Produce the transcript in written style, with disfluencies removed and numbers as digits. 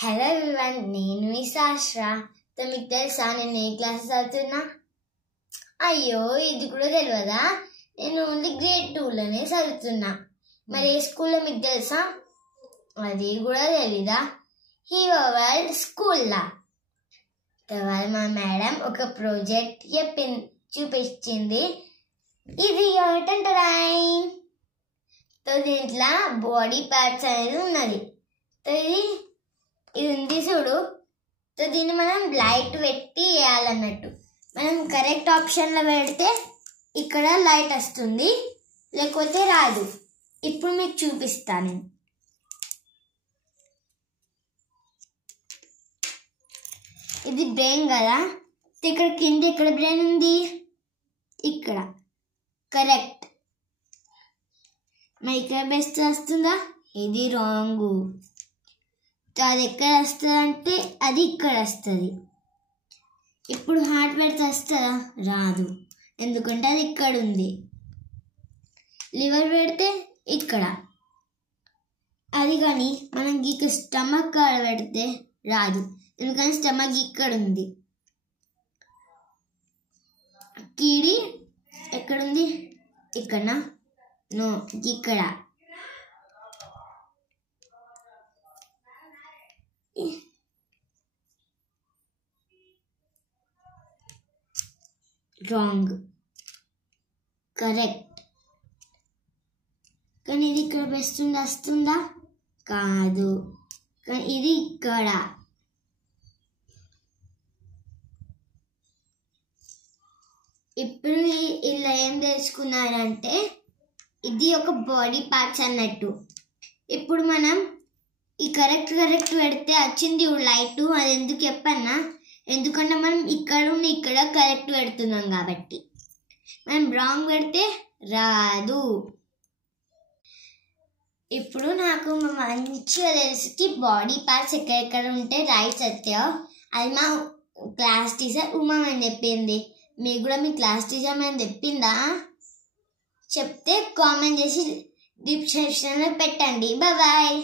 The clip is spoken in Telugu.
హలో ఎవ్రీవన్, నేను మీ శాస్త్ర. మీకు తెలుసా నేను ఏ క్లాస్ చదువుతున్నా? అయ్యో, ఇది కూడా తెలియదా? నేను ఓన్లీ గ్రేడ్ 2లోనే చదువుతున్నా. మరి ఏ స్కూల్లో మీకు తెలుసా? అది కూడా తెలీదా? హీరో వరల్డ్ స్కూల్లా. తర్వాత మా మేడం ఒక ప్రాజెక్ట్ చూపించింది. ఇది దీంట్లో బాడీ పార్ట్స్ అనేది ఉన్నది. ఇది ఉంది చూడు. దీన్ని మనం లైట్ పెట్టి వేయాలన్నట్టు. మనం కరెక్ట్ ఆప్షన్లో పెడితే ఇక్కడ లైట్ వస్తుంది, లేకపోతే రాదు. ఇప్పుడు మీకు చూపిస్తాను. ఇది బ్రెయిన్ కదా, ఇక్కడ కింద ఇక్కడ బ్రెయిన్ ఉంది, ఇక్కడ కరెక్ట్. మరి ఇక్కడ బెస్ట్ వస్తుందా? ఇది రాంగ్. అది ఎక్కడ వస్తుంది అంటే అది ఇక్కడ వస్తుంది. ఇప్పుడు హార్ట్ పెడితే వస్తుందా? రాదు, ఎందుకంటే అది ఇక్కడ ఉంది. లివర్ పెడితే ఇక్కడ. అది కానీ మనం ఇక్కడ స్టమక్ కాడ పెడితే రాదు, ఎందుకంటే స్టమక్ ఇక్కడ ఉంది. కిడి ఎక్కడుంది? ఇక్కడ. నో, ఇక్కడ. రాంగ్. కరెక్ట్. కానీ ఇది ఇక్కడ బెస్ట్ వస్తుందా? కాదు, కానీ ఇది ఇక్కడ. ఇప్పుడు ఇలా ఏం తెలుసుకున్నారంటే ఇది ఒక బాడీ పార్ట్స్ అన్నట్టు. ఇప్పుడు మనం ఈ కరెక్ట్ పెడితే వచ్చింది లైట్. అది ఎందుకు చెప్పన్నా, ఎందుకంటే మనం ఇక్కడ కరెక్ట్ పెడుతున్నాం కాబట్టి. మనం రాంగ్ పెడితే రాదు. ఇప్పుడు నాకు మంచిగా తెలిసి బాడీ పార్ట్స్ ఎక్కడెక్కడ ఉంటే రైట్స్ వచ్చాయో అది మా క్లాస్ టీచర్ ఉమా అని చెప్పింది. మీకు కూడా మీ క్లాస్ టీచర్ అని చెప్పిందా? చెప్తే కామెంట్ చేసి డిస్క్రిప్షన్లో పెట్టండి. బాయ్.